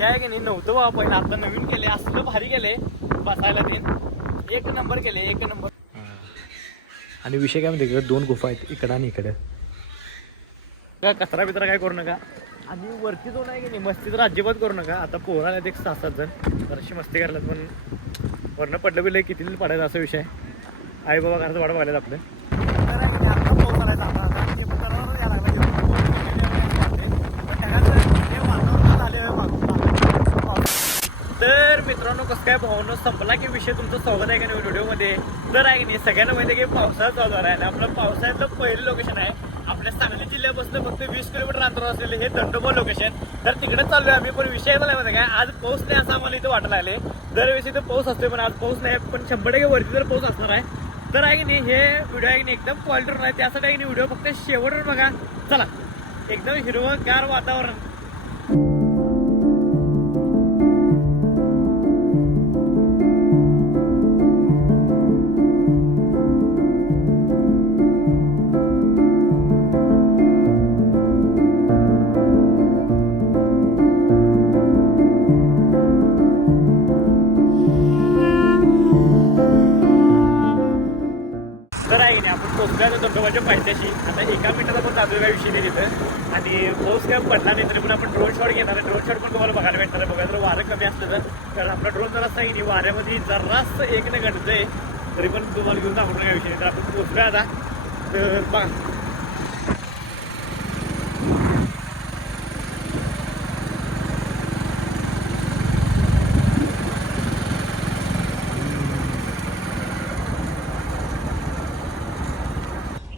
काय की नाही नव्हतं बाबा पहिला, आता नवीन केले, असलं भारी केले बसायला ते एक नंबर केले, एक नंबर. आणि विषय काय म्हणते, दोन गुफा आहेत इकडं आणि इकडं. का कचरा बिचरा काय करू नका. आणि वरती जो नाही की नाही मस्ती तर अजिबात करू नका. आता पोहरा एक 6-7 जण जराशी मस्ती करायला, पण वरनं पडलं बिलं किती पडायचं असा विषय. आई बाबा घराचं वाढ बघायला आपलं. तर मित्रांनो कसं काय भावनं संपला की विषय, तुमचं स्वागत आहे का नाही व्हिडिओमध्ये. तर आहे की नाही सगळ्यांना माहिती आहे की पावसाळा चालू आहे आणि आपलं पावसाळ्यातलं पहिलं लोकेशन आहे आपल्या सांगली जिल्ह्यापासून फक्त 20 किलोमीटर अंतरावर असलेले हे दंडोबा लोकेशन. तर तिकडे चाललोय आम्ही, पण विषय मला माहिती काय, आज पाऊस नाही असं आम्हाला इथे वाटायला आले. दरवेळेस इथं पाऊस असतोय, पण आज पाऊस नाही, पण 100% वरती तर पाऊस असणार आहे. तर आहे की नाही हे व्हिडिओ आहे की नाही एकदम क्वालिटीवर आहे, त्यासाठी आहे की नाही व्हिडिओ फक्त शेवटवर बघा. चला एकदम हिरवंगार वातावरण. तर आहे की नाही आपण पोहोचलो दंडोबाच्या पायथ्याशी. आता 1 मिनिटात आपण जातोय काय विषय नाही तिथं. आणि पाऊस काय पडला नाही तरी पण आपण ड्रोन शॉट घेणार आहे. ड्रोन शॉट पण तुम्हाला बघायला भेटणार आहे. बघा जर वारं कमी असलं तर आपला ड्रोन जरासा आहे की वाऱ्यामध्ये जरास एक नाही घडतंय, तरी पण तुम्हाला घेऊन दाखवणार काय विषय नाही. तर आपण पोहोचलोय आता. तर बघा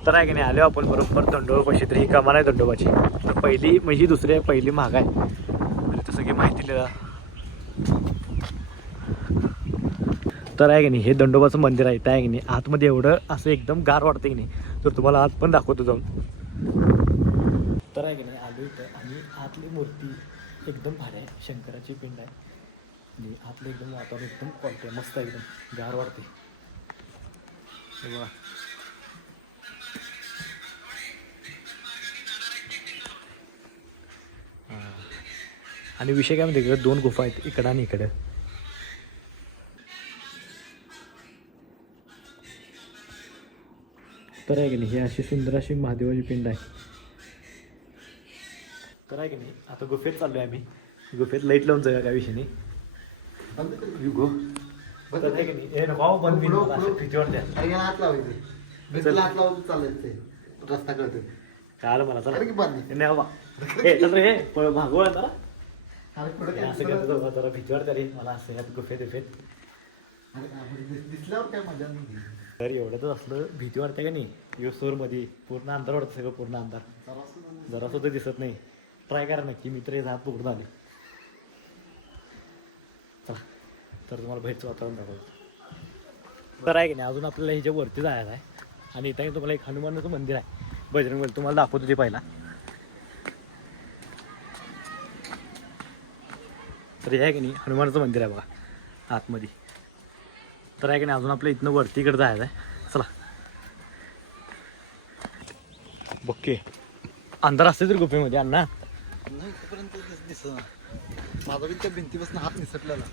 तर आहे की नाही आलो आपण बरोबर दंडोबापाशी. तर ही कमान आहे दंडोबाची. तर पहिली म्हणजे दुसरी आहे, पहिली महाग आहे आणि तसं की माहिती लिहिलं. तर आहे की नाही हे दंडोबाचं मंदिर आहे. त्या आहे की नाही आतमध्ये एवढं असं एकदम गार वाटतं की नाही, तर तुम्हाला आत पण दाखवतो जाऊन. तर आहे की नाही आलो इथं आणि आतली मूर्ती एकदम भारी आहे, शंकराची पिंड आहे आणि आतलं एकदम वातावरण एकदम क्वालिटी आहे, मस्त आहे, एकदम गार वाटते. बघा आणि विषय काय म्हणते, दोन गुफा आहेत इकडं आणि इकडं. तर आहे की नाही ही अशी सुंदर अशी महादेवाची पिंड आहे. तर आहे की नाही आता गुफेत चाललोय आम्ही. गुफेत लाईट लावून जाऊया काय विषय नाही. युगो तर आहे की नाही हे नको बंद भीती वाटते. रस्ता कळतोय काय मला चला की बंद नाही बाबा हे चल रे हे भागवा जरा. असं करतो जरा भीती वाटते रे मला असं यात गुफेत दिसल्यावर काय मजा नाही. तर एवढंच असलं भीती वाटते का नाही. योसोरमध्ये पूर्ण अंधार वाटतं, सगळं पूर्ण अंधार, जरा सुद्धा दिसत नाही. ट्राय करा नक्की, मित्र हे हात पकडून आले. चला तर तुम्हाला बाहेरचं वातावरण दाखवतो. तर आहे की नाही अजून आपल्याला ह्याच्या वरती जायचं आहे आणि इथं तुम्हाला एक हनुमानाचं मंदिर आहे बजरंगबली, तुम्हाला दाखवतो ते पहिला. तर हे आहे की नाही हनुमानाचं मंदिर आहे बघा आतमध्ये. तर आहे की नाही अजून आपल्या इथनं वरती इकडे जायचं आहे. चला बघके अंधार असते तर गुफेमध्ये अण्णा इथपर्यंत दिसत माझा बी त्या भिंतीपासून हात निसटलेला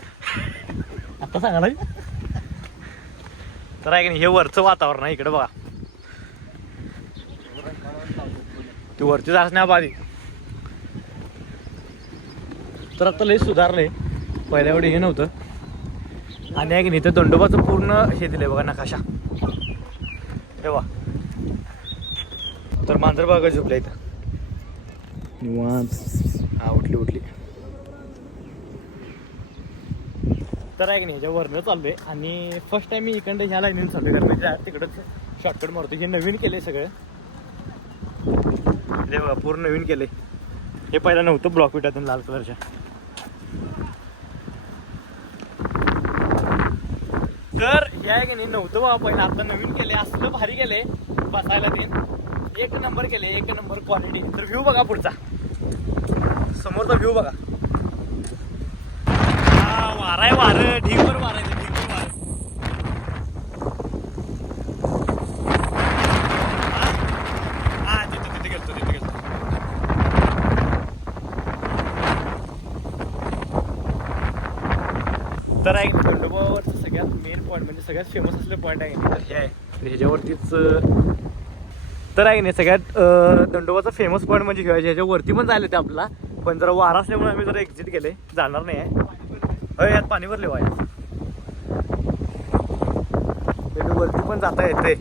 आता सांगा ना. तर आहे की नाही हे वरचं वातावरण आहे इकडे बघा. ते वरती जायचं नाही आधी. तर आता लय सुधारलंय, पहिल्या एवढे हे नव्हतं. आणि आहे की नाही तर दंडोबाचं पूर्ण हे दिलंय बघा नकाशा तेव्हा. तर मांजर बघा झोपल्या इथं निवांत. हा उठली. तर आहे की नाही ह्याच्या वरनं चाललोय आणि फर्स्ट टाइम मी इकडं ह्या लाईनीनं चाललोय, कारण तिकडंच शॉर्टकट मारतो. हे नवीन केलंय सगळं, हे बघा पूर्ण नवीन केलंय. हे पहिला नव्हतं ब्लॉक विटातून लाल कलरच्या. तर हे आहे की नाही नव्हतं बाबा पहिला, आता नवीन केले, असलं भारी केले बसायला ते एक नंबर केले, एक नंबर क्वालिटी. तर व्ह्यू बघा पुढचा, समोरचा व्ह्यू बघा. हा वारा आहे, वारं ढीगभर वारा आहे, ढीगभर वारं. हा तिथे गेलतो. तर आहे की दंडोबावरचं सगळ्यात मेन पॉईंट म्हणजे सगळ्यात फेमस असलेलं पॉईंट आहे की नाही, तर हे आहे ह्याच्यावरतीच तर आहे की नाही सगळ्यात दंडोबाचा फेमस पॉईंट म्हणजे ह्याच्यावरती पण जायला होते आपल्याला, पण जरा वारा असल्यामुळे आम्ही जरा एक्झिट केले, जाणार नाही आहे. होय यात पाणी भरले वाया, वरती पण जाता येते.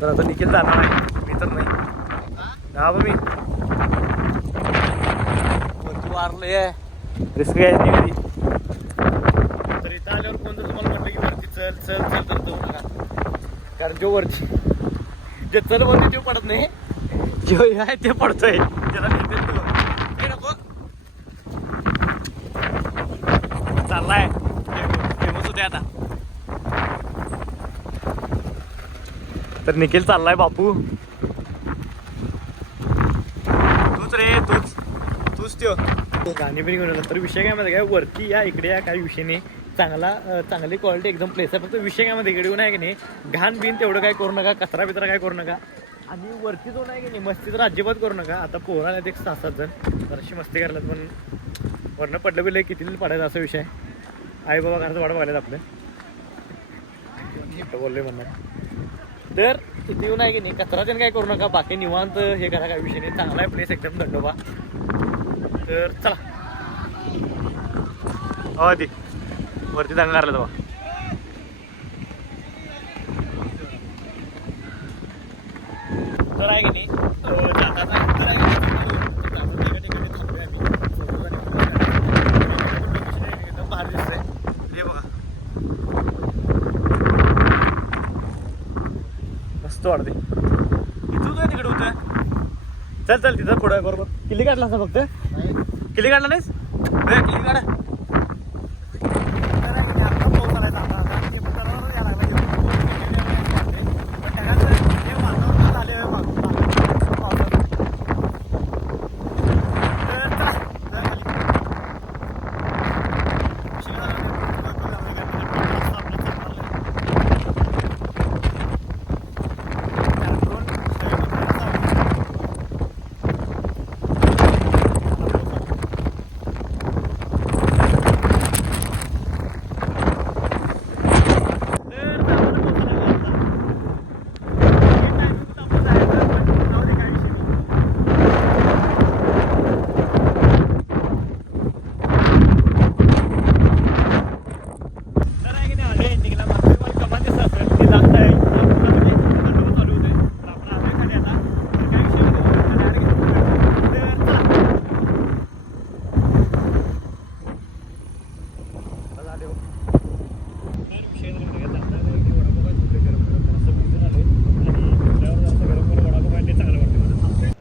तर आता निखिल जाणार आहे, मी तर नाही. हा बा मी वरती वारले आहे, रिस्क घ्यायची नाही कधी. तर इथं आल्यावर कोण जर तुम्हाला म्हटलं की वरती चल चल चल तर जाऊ नका, कारण जो वरती जे चल वरती तो पडत नाही, जो आहे ते पडतोय, त्याला निघते नको चाललाय फेमस होते आता. तर निखिल चाललाय बापू, तूच रे तूच त्यो गाणी पण घेऊन आला. तर विषय काय माहिती काय, वरती या इकडे या काही विषय नाही, चांगली क्वालिटी एकदम प्लेस आहे. फक्त विषय काय माहिती इकडे येऊन आहे की नाही, घाण बिन तेवढं काय करू नका, कचरा बिचरा काय करू नका, आणि वरती जो आहे की नाही मस्ती तर अजिबात करू नका. आता पोहरा आल्यात एक 6-7 जण, जराशी मस्ती करायला, पण वरनं पडलं बिलं किती पडायचं असा विषय आहे. आई बाबा घराचं वाढ बघायला आपलं बोलले म्हणणार. तर इथे येऊन आहे की नाही कचरा काय करू नका, बाकी निवांत हे करा, काही विषय नाही, चांगला आहे प्लेस एकदम दंडोबा. तर चला हो ती वरती दंगा करायला तेव्हा. तर आहे की नाही एकदम भारी दिसतंय हे बघा, मस्त वाटते. इथून काय तिकडे होतं, चल चल तिथं पुढं बरोबर. किल्ली काढला असं फक्त, किल्ली काढला नाहीस, किल्ली काढा.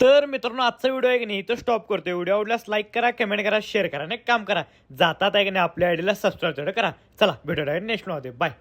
तर मित्रांनो आजचा व्हिडिओ आहे की नाही इथं स्टॉप करतोय. व्हिडिओ आवडल्यास लाईक करा, कमेंट करा, शेअर करा आणि एक काम करा, जातात आहे की नाही आपल्या आयडीला सबस्क्राईब करा. चला भेटूया नेक्स्ट व्हिडिओ मध्ये, बाय.